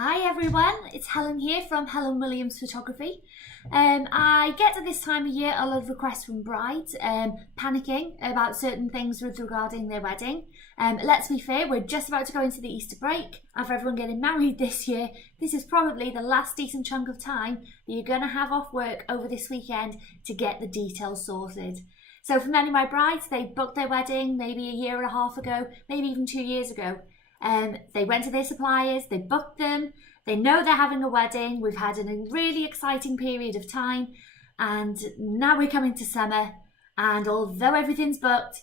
Hi everyone, it's Helen here from Helen Williams Photography. I get to this time of year a lot of requests from brides panicking about certain things regarding their wedding. Let's be fair, we're just about to go into the Easter break, and for everyone getting married this year, this is probably the last decent chunk of time that you're going to have off work over this weekend to get the details sorted. So for many of my brides, they booked their wedding maybe a year and a half ago, maybe even 2 years ago. They went to their suppliers, they booked them, they know they're having a wedding, we've had a really exciting period of time, and now we're coming to summer, and although everything's booked,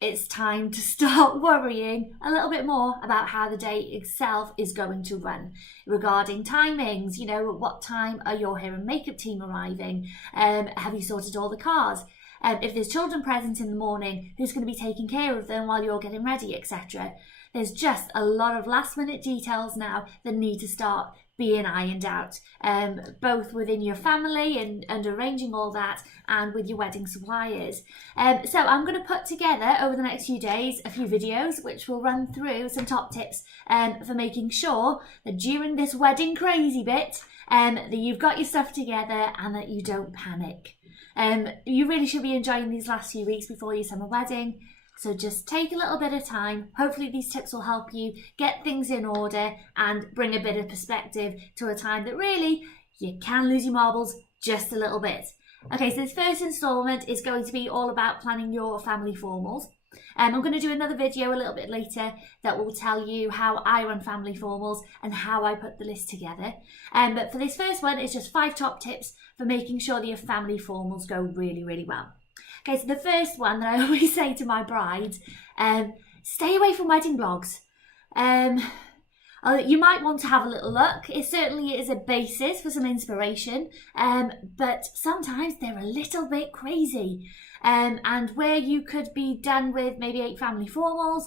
it's time to start worrying a little bit more about how the day itself is going to run. Regarding timings, what time are your hair and makeup team arriving? Have you sorted all the cars? If there's children present in the morning, who's going to be taking care of them while you're getting ready, etc.? There's just a lot of last minute details now that need to start being ironed out, both within your family and arranging all that, and with your wedding suppliers. So I'm going to put together over the next few days a few videos which will run through some top tips for making sure that during this wedding crazy bit that you've got your stuff together and that you don't panic. You really should be enjoying these last few weeks before your summer wedding. So just take a little bit of time. Hopefully these tips will help you get things in order and bring a bit of perspective to a time that really you can lose your marbles just a little bit. Okay, so this first instalment is going to be all about planning your family formals. I'm going to do another video a little bit later that will tell you how I run family formals and how I put the list together. But for this first one, it's just 5 top tips for making sure that your family formals go really, really well. Okay, so the first one that I always say to my brides, stay away from wedding blogs. You might want to have a little look. It certainly is a basis for some inspiration, but sometimes they're a little bit crazy. And where you could be done with maybe 8 family formals,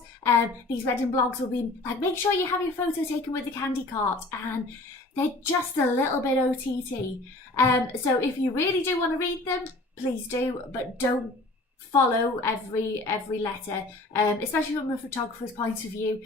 these wedding blogs will be like, make sure you have your photo taken with the candy cart, and they're just a little bit OTT. So if you really do want to read them, please do, but don't follow every letter, especially from a photographer's point of view.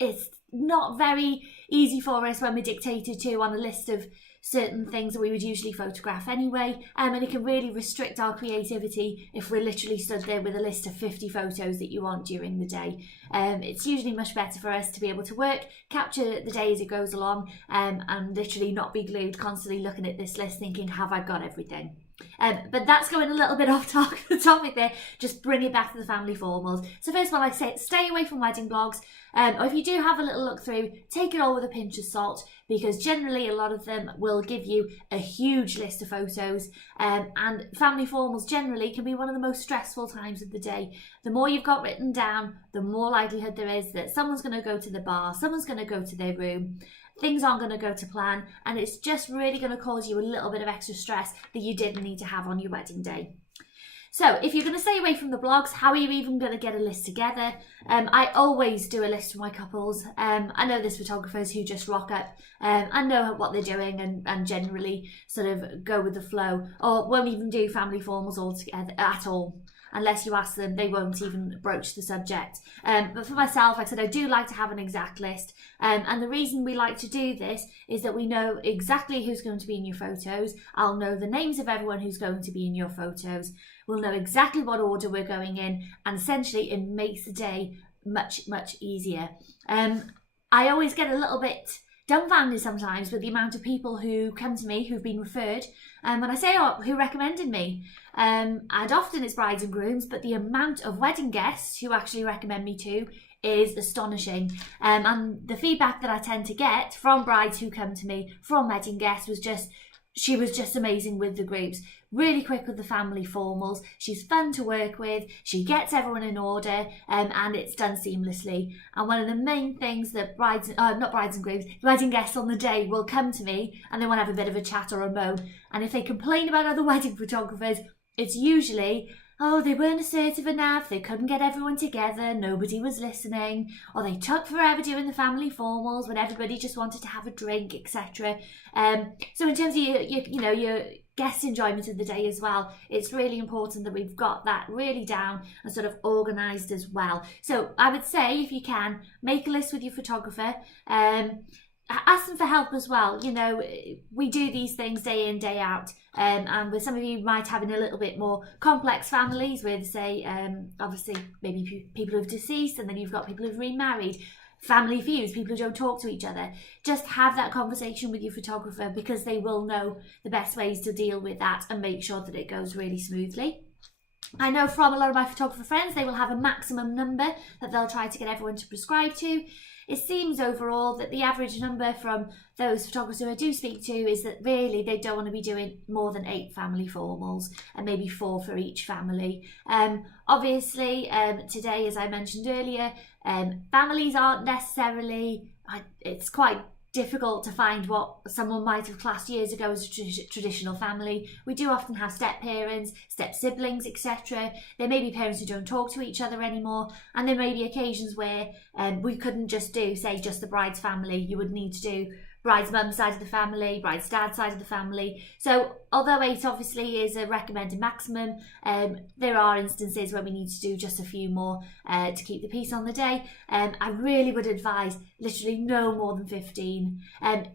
It's not very easy for us when we're dictated to on a list of certain things that we would usually photograph anyway, and it can really restrict our creativity if we're literally stood there with a list of 50 photos that you want during the day. It's usually much better for us to be able to capture the day as it goes along, and literally not be glued constantly looking at this list thinking, have I got everything? But that's going a little bit off topic there. Just bring it back to the family formals. So first of all, like I say, stay away from wedding blogs. Or if you do have a little look through, take it all with a pinch of salt, because generally a lot of them will give you a huge list of photos. And family formals generally can be one of the most stressful times of the day. The more you've got written down, the more likelihood there is that someone's going to go to the bar, someone's going to go to their room. Things aren't going to go to plan, and it's just really going to cause you a little bit of extra stress that you didn't need to have on your wedding day. So if you're going to stay away from the blogs, how are you even going to get a list together? I always do a list for my couples. I know there's photographers who just rock up and know what they're doing and generally sort of go with the flow, or won't even do family formals altogether at all. Unless you ask them, they won't even broach the subject. But for myself, like I said, I do like to have an exact list. And the reason we like to do this is that we know exactly who's going to be in your photos. I'll know the names of everyone who's going to be in your photos. We'll know exactly what order we're going in. And essentially, it makes the day much, much easier. I always get a little bit dumbfounded sometimes with the amount of people who come to me who've been referred. When I say, who recommended me? And often it's brides and grooms, but the amount of wedding guests who actually recommend me to is astonishing. And the feedback that I tend to get from brides who come to me from wedding guests was she was just amazing with the groups. Really quick with the family formals. She's fun to work with. She gets everyone in order, and it's done seamlessly. And one of the main things that not brides and grooms, wedding guests on the day will come to me and they want to have a bit of a chat or a moan. And if they complain about other wedding photographers, it's usually, they weren't assertive enough, they couldn't get everyone together, nobody was listening, or they took forever doing the family formals when everybody just wanted to have a drink, etc. So in terms of your guest enjoyment of the day as well, it's really important that we've got that really down and sort of organised as well. So I would say, if you can, make a list with your photographer. ask them for help as well. You know, we do these things day in, day out. And with some of you might having a little bit more complex families with, say, obviously maybe people who've deceased, and then you've got people who've remarried, family feuds, people who don't talk to each other. Just have that conversation with your photographer, because they will know the best ways to deal with that and make sure that it goes really smoothly. I know from a lot of my photographer friends, they will have a maximum number that they'll try to get everyone to prescribe to. It seems overall that the average number from those photographers who I do speak to is that really they don't want to be doing more than 8 family formals, and maybe 4 for each family. Obviously, today, as I mentioned earlier, families aren't necessarily, it's quite difficult to find what someone might have classed years ago as a traditional family. We do often have step parents, step siblings, etc. There may be parents who don't talk to each other anymore, and there may be occasions where we couldn't just do, say, just the bride's family. You would need to do bride's mum's side of the family, bride's dad's side of the family. So although 8 obviously is a recommended maximum, there are instances where we need to do just a few more to keep the peace on the day. I really would advise literally no more than 15.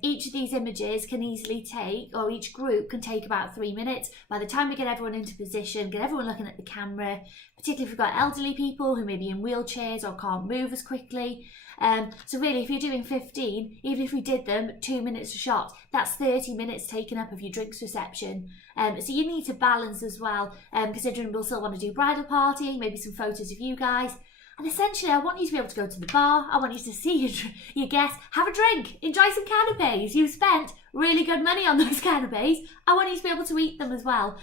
Each of these images can easily take, or each group can take, about 3 minutes. By the time we get everyone into position, get everyone looking at the camera, particularly if we've got elderly people who may be in wheelchairs or can't move as quickly. So really, if you're doing 15, even if we did them 2 minutes a shot, that's 30 minutes taken up of your drinks reception. So you need to balance as well, considering we'll still want to do bridal party, maybe some photos of you guys. And essentially, I want you to be able to go to the bar. I want you to see your guests, have a drink, enjoy some canapes. You've spent really good money on those canapes. I want you to be able to eat them as well.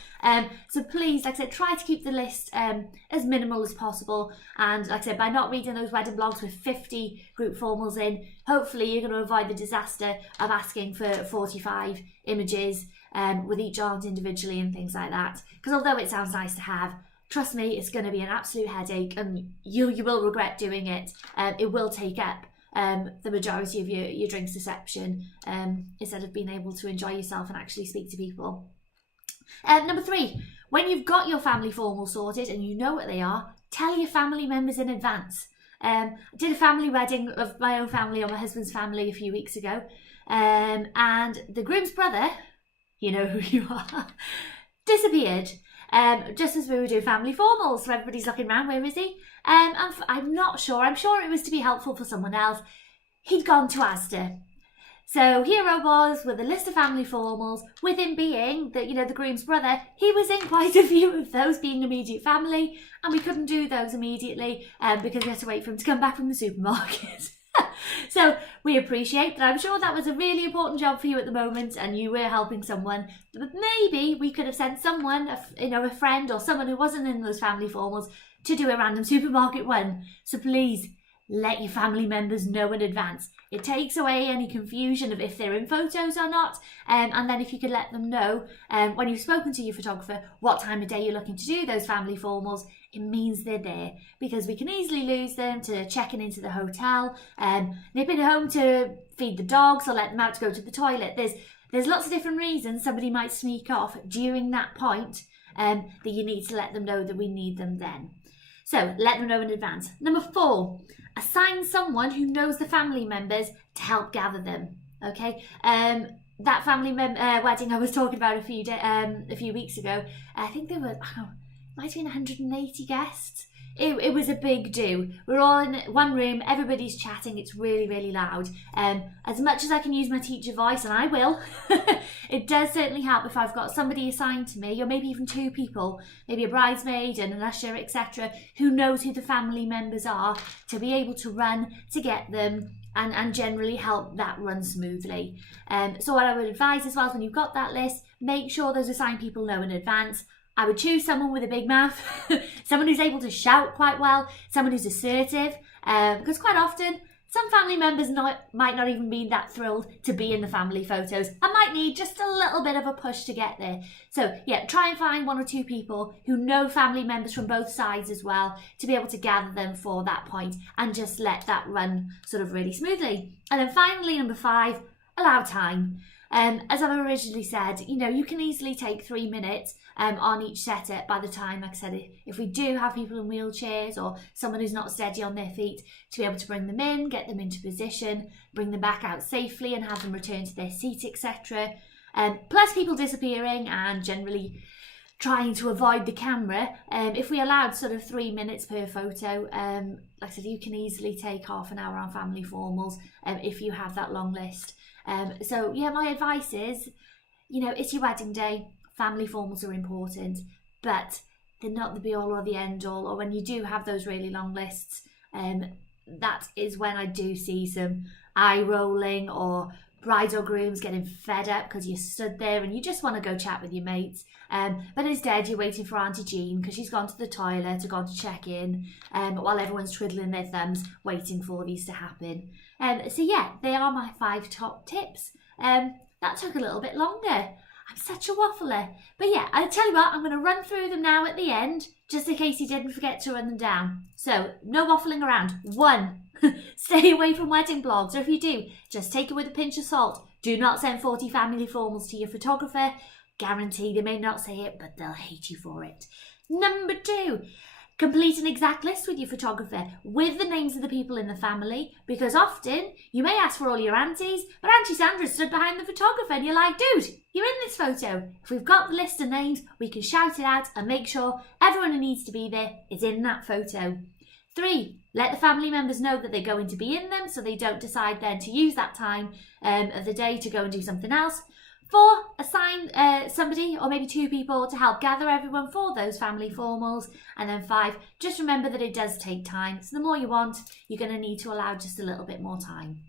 So please, like I said, try to keep the list as minimal as possible. And like I said, by not reading those wedding blogs with 50 group formals in, hopefully you're going to avoid the disaster of asking for 45 images with each aunt individually and things like that. Because although it sounds nice to have, trust me, it's going to be an absolute headache, and you will regret doing it. It will take up the majority of your drinks reception instead of being able to enjoy yourself and actually speak to people. Number 3, when you've got your family formal sorted and you know what they are, tell your family members in advance. I did a family wedding of my own family, or my husband's family, a few weeks ago, and the groom's brother, you know who you are, disappeared. Just as we were doing family formals, so everybody's looking around, where is he? I'm not sure. I'm sure it was to be helpful for someone else. He'd gone to Asda. So here I was with a list of family formals, with him being the groom's brother. He was in quite a few of those, being immediate family, and we couldn't do those immediately because we had to wait for him to come back from the supermarket. So we appreciate that. I'm sure that was a really important job for you at the moment, and you were helping someone. But maybe we could have sent someone, a friend or someone who wasn't in those family formals, to do a random supermarket one. So please let your family members know in advance. It takes away any confusion of if they're in photos or not. And then if you could let them know when you've spoken to your photographer what time of day you're looking to do those family formals, it means they're there, because we can easily lose them to checking into the hotel, nipping home to feed the dogs or let them out to go to the toilet. There's lots of different reasons somebody might sneak off during that point that you need to let them know that we need them then. So let them know in advance. Number 4, assign someone who knows the family members to help gather them. Okay. That family wedding I was talking about a few week ago, I think there were, might have been 180 guests. It was a big do. We're all in one room, everybody's chatting, it's really, really loud. As much as I can use my teacher voice, and I will, it does certainly help if I've got somebody assigned to me, or maybe even 2 people, maybe a bridesmaid and an usher, etc., who knows who the family members are, to be able to run to get them and generally help that run smoothly. So what I would advise as well is, when you've got that list, make sure those assigned people know in advance. I would choose someone with a big mouth, someone who's able to shout quite well, someone who's assertive, because quite often some family members might not even be that thrilled to be in the family photos and might need just a little bit of a push to get there. So yeah, try and find 1 or 2 people who know family members from both sides as well, to be able to gather them for that point and just let that run sort of really smoothly. And then finally, number 5, allow time. As I've originally said, you can easily take 3 minutes on each setup by the time, like I said, if we do have people in wheelchairs or someone who's not steady on their feet, to be able to bring them in, get them into position, bring them back out safely and have them return to their seat, etc. Plus people disappearing and generally trying to avoid the camera. If we allowed sort of 3 minutes per photo, like I said, you can easily take half an hour on family formals if you have that long list. So yeah, my advice is, it's your wedding day, family formals are important, but they're not the be all or the end all. Or when you do have those really long lists, that is when I do see some eye rolling or brides or grooms getting fed up because you stood there and you just want to go chat with your mates, but instead you're waiting for Auntie Jean because she's gone to the toilet or gone to check in, while everyone's twiddling their thumbs waiting for these to happen. So yeah, they are my 5 top tips. That took a little bit longer. I'm such a waffler. But yeah, I tell you what, I'm going to run through them now at the end, just in case you didn't forget to run them down. So, no waffling around. 1, stay away from wedding blogs, or if you do, just take it with a pinch of salt. Do not send 40 family formals to your photographer. Guarantee they may not say it, but they'll hate you for it. Number 2, complete an exact list with your photographer with the names of the people in the family, because often you may ask for all your aunties, but Auntie Sandra stood behind the photographer and you're like, dude, you're in this photo. If we've got the list of names, we can shout it out and make sure everyone who needs to be there is in that photo. 3, let the family members know that they're going to be in them so they don't decide then to use that time of the day to go and do something else. 4, assign somebody or maybe 2 people to help gather everyone for those family formals. And then 5, just remember that it does take time. So the more you want, you're going to need to allow just a little bit more time.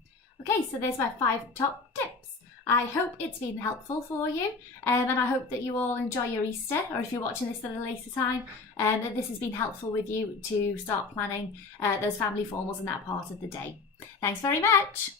Okay, so there's my 5 top tips. I hope it's been helpful for you, and I hope that you all enjoy your Easter, or if you're watching this at a later time, that this has been helpful with you to start planning those family formals in that part of the day. Thanks very much.